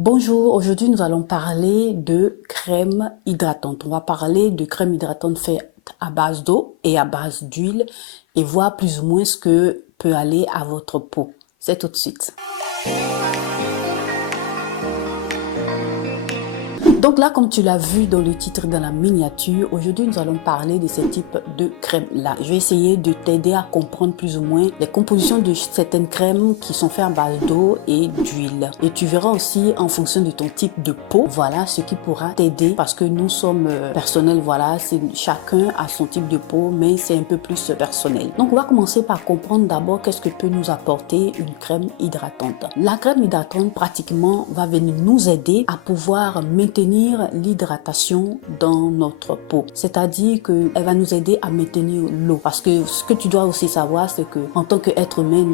Bonjour, aujourd'hui nous allons parler de crème hydratante. On va parler de crème hydratante faite à base d'eau et à base d'huile et voir plus ou moins ce que peut aller à votre peau. C'est tout de suite. Donc là, comme tu l'as vu dans le titre, dans la miniature, aujourd'hui nous allons parler de ce type de crème-là. Je vais essayer de t'aider à comprendre plus ou moins les compositions de certaines crèmes qui sont faites à base d'eau et d'huile. Et tu verras aussi en fonction de ton type de peau, voilà ce qui pourra t'aider parce que nous sommes personnels, voilà, chacun a son type de peau, mais c'est un peu plus personnel. Donc on va commencer par comprendre d'abord qu'est-ce que peut nous apporter une crème hydratante. La crème hydratante pratiquement va venir nous aider à pouvoir maintenir l'hydratation dans notre peau. C'est-à-dire qu'elle va nous aider à maintenir l'eau. Parce que ce que tu dois aussi savoir, c'est que en tant qu'être humain,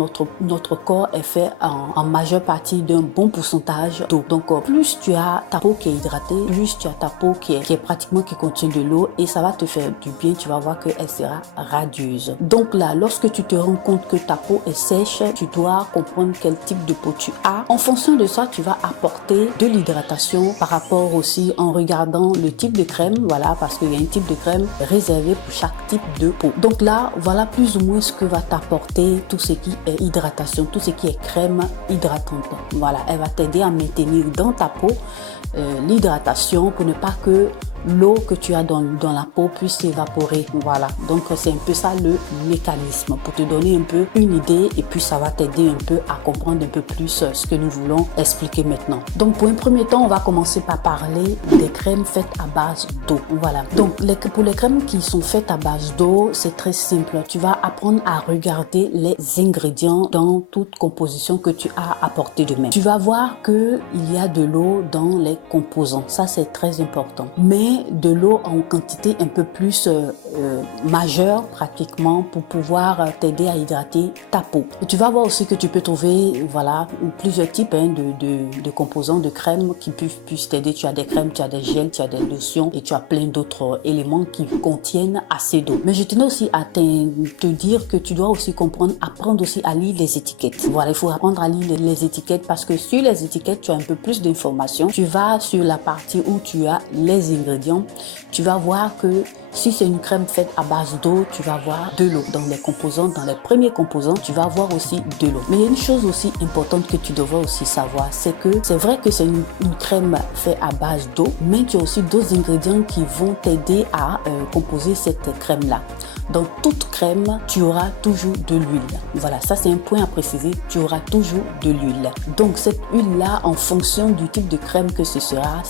notre corps est fait en majeure partie d'un bon pourcentage d'eau. Donc, plus tu as ta peau qui est hydratée, plus tu as ta peau qui contient de l'eau et ça va te faire du bien. Tu vas voir qu'elle sera radieuse. Donc là, lorsque tu te rends compte que ta peau est sèche, tu dois comprendre quel type de peau tu as. En fonction de ça, tu vas apporter de l'hydratation par rapport aussi en regardant le type de crème, voilà, parce qu'il y a un type de crème réservé pour chaque type de peau. Donc là, voilà plus ou moins ce que va t'apporter tout ce qui est hydratation, tout ce qui est crème hydratante. Voilà, elle va t'aider à maintenir dans ta peau l'hydratation pour ne pas que l'eau que tu as dans la peau puisse s'évaporer. Voilà, donc c'est un peu ça le mécanisme pour te donner un peu une idée et puis ça va t'aider un peu à comprendre un peu plus ce que nous voulons expliquer maintenant. Donc pour un premier temps, on va commencer par parler des crèmes faites à base d'eau. Voilà, donc pour les crèmes qui sont faites à base d'eau, c'est très simple. Tu vas apprendre à regarder les ingrédients dans toute composition que tu as apporté de même. Tu vas voir que il y a de l'eau dans les composants. Ça, c'est très important. Mais de l'eau en quantité un peu plus majeure pratiquement pour pouvoir t'aider à hydrater ta peau. Et tu vas voir aussi que tu peux trouver voilà plusieurs types de composants de crème qui puissent t'aider. Tu as des crèmes, tu as des gels, tu as des lotions et tu as plein d'autres éléments qui contiennent assez d'eau. Mais je tenais aussi à te dire que tu dois aussi apprendre aussi à lire les étiquettes. Voilà, il faut apprendre à lire les étiquettes parce que sur les étiquettes, tu as un peu plus d'informations. Tu vas sur la partie où tu as les ingrédients. Tu vas voir que si c'est une crème faite à base d'eau, tu vas voir de l'eau. Dans les composants, dans les premiers composants, tu vas voir aussi de l'eau. Mais il y a une chose aussi importante que tu devrais aussi savoir, c'est que c'est vrai que c'est une crème faite à base d'eau, mais tu as aussi d'autres ingrédients qui vont t'aider à composer cette crème-là. Dans toute crème, tu auras toujours de l'huile. Voilà, ça c'est un point à préciser. Tu auras toujours de l'huile. Donc cette huile-là, en fonction du type de crème que ce sera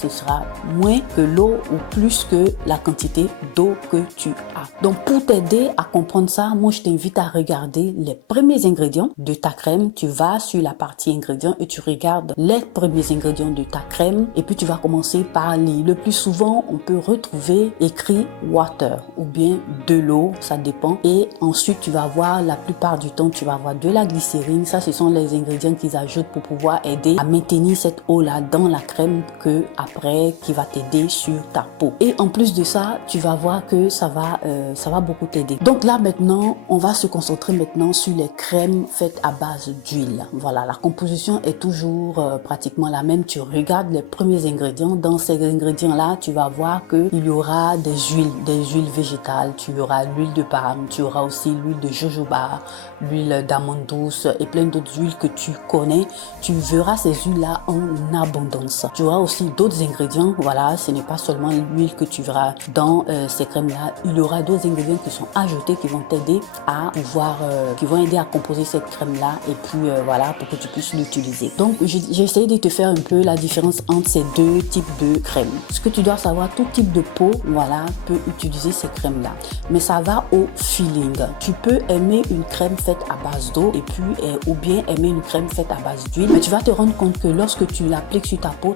moins que l'eau ou plus que la quantité d'eau que tu as. Donc pour t'aider à comprendre ça, moi je t'invite à regarder les premiers ingrédients de ta crème. Tu vas sur la partie ingrédients et tu regardes les premiers ingrédients de ta crème et puis tu vas commencer par lire. Le plus souvent, on peut retrouver écrit water ou bien de l'eau. Ça dépend. Et ensuite, tu vas voir, la plupart du temps, tu vas avoir de la glycérine. Ça, ce sont les ingrédients qu'ils ajoutent pour pouvoir aider à maintenir cette eau-là dans la crème qui va t'aider sur ta peau. Et en plus de ça, tu vas voir que ça va beaucoup t'aider. Donc là, maintenant, on va se concentrer maintenant sur les crèmes faites à base d'huile. Voilà, la composition est toujours pratiquement la même. Tu regardes les premiers ingrédients. Dans ces ingrédients-là, tu vas voir qu'il y aura des huiles végétales. Tu auras l'huile de palme, tu auras aussi l'huile de jojoba, l'huile d'amande douce et plein d'autres huiles que tu connais. Tu verras ces huiles-là en abondance. Tu auras aussi d'autres ingrédients. Voilà, ce n'est pas seulement l'huile que tu verras dans ces crèmes-là. Il y aura d'autres ingrédients qui sont ajoutés qui vont t'aider à pouvoir, qui vont aider à composer cette crème-là et puis voilà, pour que tu puisses l'utiliser. Donc, j'ai essayé de te faire un peu la différence entre ces deux types de crèmes. Ce que tu dois savoir, tout type de peau, voilà, peut utiliser ces crèmes-là. Mais ça va au feeling. Tu peux aimer une crème faite à base d'eau et puis ou bien aimer une crème faite à base d'huile, mais tu vas te rendre compte que lorsque tu l'appliques sur ta peau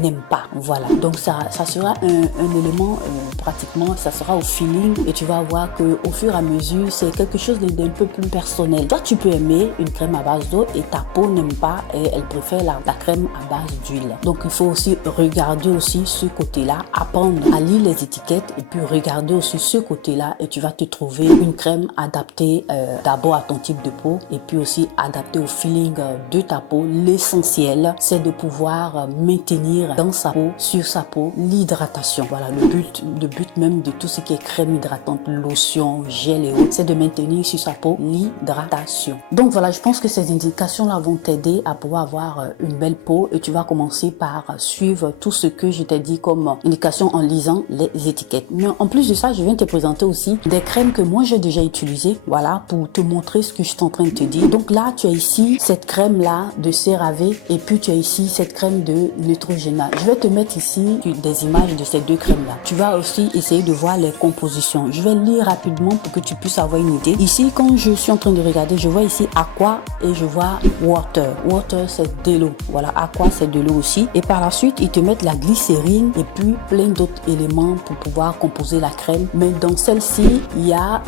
n'aime pas. Voilà. Donc ça sera un élément pratiquement, ça sera au feeling et tu vas voir que au fur et à mesure, c'est quelque chose d'un peu plus personnel. Toi, tu peux aimer une crème à base d'eau et ta peau n'aime pas et elle préfère la crème à base d'huile. Donc, il faut aussi regarder aussi ce côté-là, apprendre à lire les étiquettes et puis regarder aussi ce côté-là et tu vas te trouver une crème adaptée d'abord à ton type de peau et puis aussi adaptée au feeling de ta peau. L'essentiel, c'est de pouvoir maintenir dans sa peau, sur sa peau, l'hydratation. Voilà, le but même de tout ce qui est crème hydratante, lotion, gel et autres, c'est de maintenir sur sa peau l'hydratation. Donc voilà, je pense que ces indications-là vont t'aider à pouvoir avoir une belle peau et tu vas commencer par suivre tout ce que je t'ai dit comme indication en lisant les étiquettes. Mais en plus de ça, je viens te présenter aussi des crèmes que moi j'ai déjà utilisées, voilà, pour te montrer ce que je suis en train de te dire. Donc là, tu as ici cette crème-là de CeraVe et puis tu as ici cette crème de Neutrogena. Je vais te mettre ici des images de ces deux crèmes-là. Tu vas aussi essayer de voir les compositions. Je vais lire rapidement pour que tu puisses avoir une idée. Ici, quand je suis en train de regarder, je vois ici Aqua et je vois Water. Water, c'est de l'eau. Voilà, Aqua, c'est de l'eau aussi. Et par la suite, ils te mettent la glycérine et puis plein d'autres éléments pour pouvoir composer la crème. Mais dans celle-ci, il y a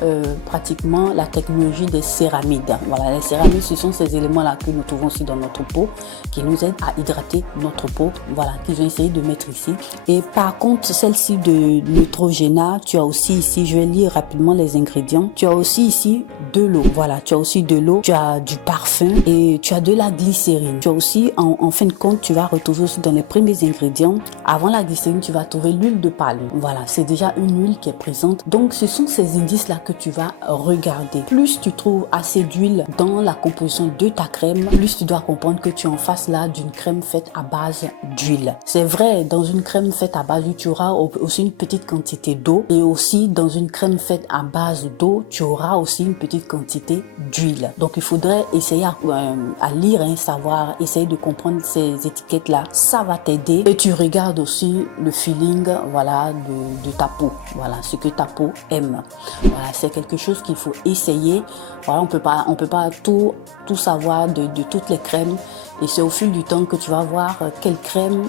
pratiquement la technologie des céramides. Voilà, les céramides, ce sont ces éléments-là que nous trouvons aussi dans notre peau, qui nous aident à hydrater notre peau. Voilà, qu'ils ont essayé de mettre ici. Et par contre, celle-ci de Neutrogena, tu as aussi ici, je vais lire rapidement les ingrédients. Tu as aussi ici de l'eau. Voilà, tu as aussi de l'eau, tu as du parfum et tu as de la glycérine. Tu as aussi, en fin de compte, tu vas retrouver aussi dans les premiers ingrédients, avant la glycérine, tu vas trouver l'huile de palme. Voilà, c'est déjà une huile qui est présente. Donc, ce sont ces indices-là que tu vas regarder. Plus tu trouves assez d'huile dans la composition de ta crème, plus tu dois comprendre que tu es en face là d'une crème faite à base d'huile. C'est vrai, dans une crème faite à base d'huile, tu auras aussi une petite quantité d'eau et aussi dans une crème faite à base d'eau, tu auras aussi une petite quantité d'huile. Donc, il faudrait essayer à lire, savoir, essayer de comprendre ces étiquettes-là. Ça va t'aider et tu regardes aussi le feeling, voilà, de ta peau. Voilà, ce que ta peau aime. Voilà, c'est quelque chose qu'il faut essayer. Voilà, on peut pas tout savoir de toutes les crèmes et c'est au fil du temps que tu vas voir quelle crème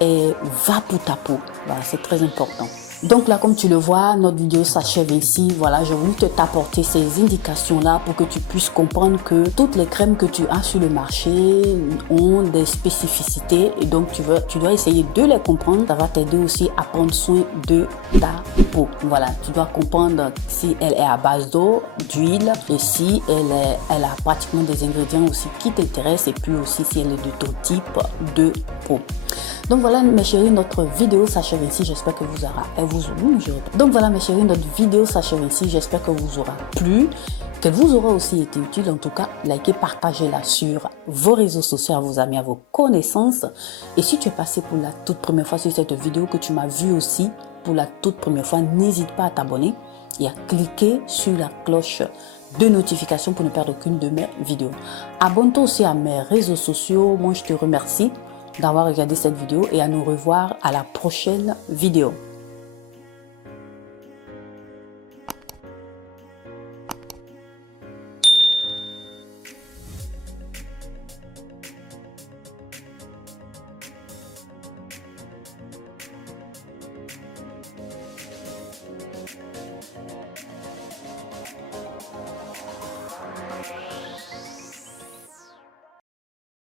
va pour ta peau. Voilà, c'est très important. Donc là, comme tu le vois, notre vidéo s'achève ici. Voilà, j'ai voulu t'apporter ces indications-là pour que tu puisses comprendre que toutes les crèmes que tu as sur le marché ont des spécificités et donc tu dois essayer de les comprendre. Ça va t'aider aussi à prendre soin de ta peau. Voilà, tu dois comprendre si elle est à base d'eau, d'huile et si elle a pratiquement des ingrédients aussi qui t'intéressent et puis aussi si elle est de ton type de peau. Donc voilà mes chéris, notre vidéo s'achève ici. J'espère que vous aura Donc voilà mes chéris, notre vidéo s'achève ici. J'espère que vous aura plu, qu'elle vous aura aussi été utile. En tout cas, likez, partagez-la sur vos réseaux sociaux, à vos amis, à vos connaissances. Et si tu es passé pour la toute première fois sur cette vidéo, que tu m'as vu aussi pour la toute première fois, n'hésite pas à t'abonner et à cliquer sur la cloche de notification pour ne perdre aucune de mes vidéos. Abonne-toi aussi à mes réseaux sociaux. Moi, je te remercie d'avoir regardé cette vidéo et à nous revoir à la prochaine vidéo.